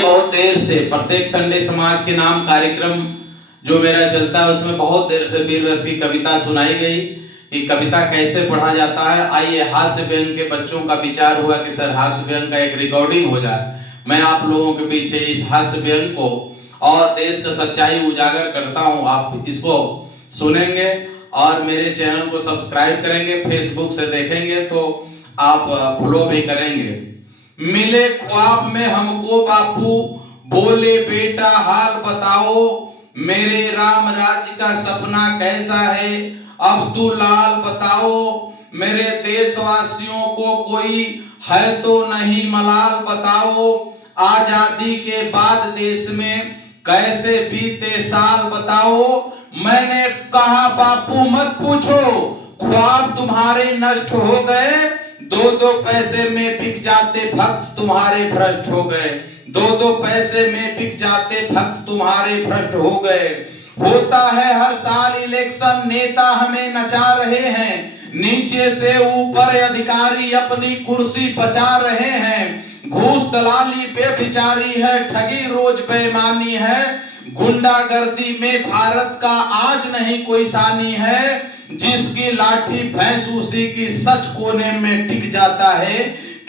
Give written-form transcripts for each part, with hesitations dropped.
बहुत देर से प्रत्येक संडे समाज के नाम कार्यक्रम जो मेरा चलता है उसमें बहुत देर से वीर रस की कविता सुनाई गई कि कविता कैसे पढ़ा जाता है। आइए हास्य व्यंग के बच्चों का विचार हुआ कि सर हास्य व्यंग का एक रिकॉर्डिंग हो जाए। मैं आप लोगों के पीछे इस हास्य व्यंग को और देश का सच्चाई उजागर करता हूं। आप इसको सुनेंगे और मेरे चैनल को सब्सक्राइब करेंगे, फेसबुक से देखेंगे तो आप फॉलो भी करेंगे। मिले ख्वाब में हमको बापू, बोले बेटा हाल बताओ, मेरे राम राज्य का सपना कैसा है, अब तू लाल बताओ। मेरे देशवासियों को कोई है तो नहीं मलाल बताओ, आजादी के बाद देश में कैसे बीते साल बताओ। मैंने कहा बापू मत पूछो, ख्वाब तुम्हारे नष्ट हो गए, दो दो पैसे में बिक जाते भक्त तुम्हारे भ्रष्ट हो गए, दो दो पैसे में बिक जाते भक्त तुम्हारे भ्रष्ट हो गए। होता है हर साल इलेक्शन, नेता हमें नचा रहे हैं, नीचे से ऊपर अधिकारी अपनी कुर्सी बचा रहे हैं। घूस दलाली बेविचारी है, ठगी रोज बेईमानी है, गुंडागर्दी में भारत का आज नहीं कोई सानी है। जिसकी लाठी भैंस उसी की सच कोने में टिक जाता है,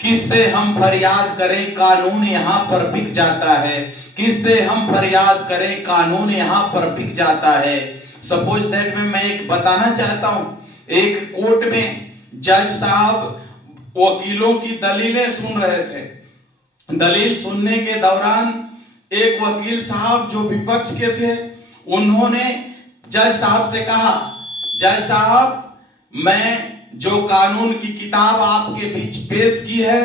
किससे हम फरियाद करें कानून यहाँ पर बिक जाता है, किससे हम फरियाद करें कानून यहाँ पर बिक जाता है। सपोज दैट में मैं एक बताना चाहता हूँ, एक कोर्ट में जज साहब वकीलों की दलीलें सुन रहे थे। दलील सुनने के दौरान एक वकील साहब जो विपक्ष के थे उन्होंने जज साहब से कहा, जज साहब मैं जो कानून की किताब आपके बीच पेश की है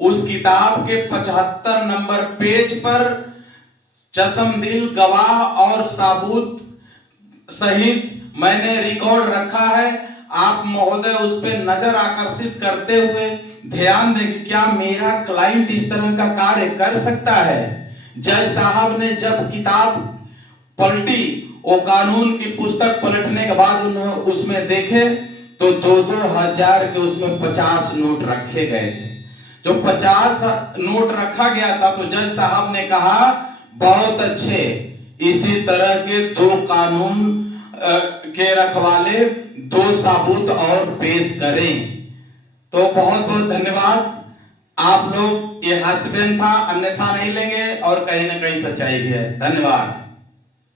उस किताब के 75 नंबर पेज पर चश्मदीद गवाह और सबूत सहित मैंने रिकॉर्ड रखा है। आप महोदय उस पर नजर आकर्षित करते हुए ध्यान दें कि क्या मेरा क्लाइंट इस तरह का कार्य कर सकता है। जज साहब ने जब किताब पलटी, वो कानून की पुस्तक पलटने के बाद उन्होंने उसमें देखे तो 2-2 हजार के उसमें 50 नोट रखे गए थे। जो 50 नोट रखा गया था तो जज साहब ने कहा बहुत अच्छे, इसी तरह के 2 कानून के रखवाले 2 सबूत और पेश करें। तो बहुत बहुत धन्यवाद। आप लोग, ये हास्य व्यंग था, अन्यथा नहीं लेंगे और कहीं ना कहीं सच्चाई भी है। धन्यवाद।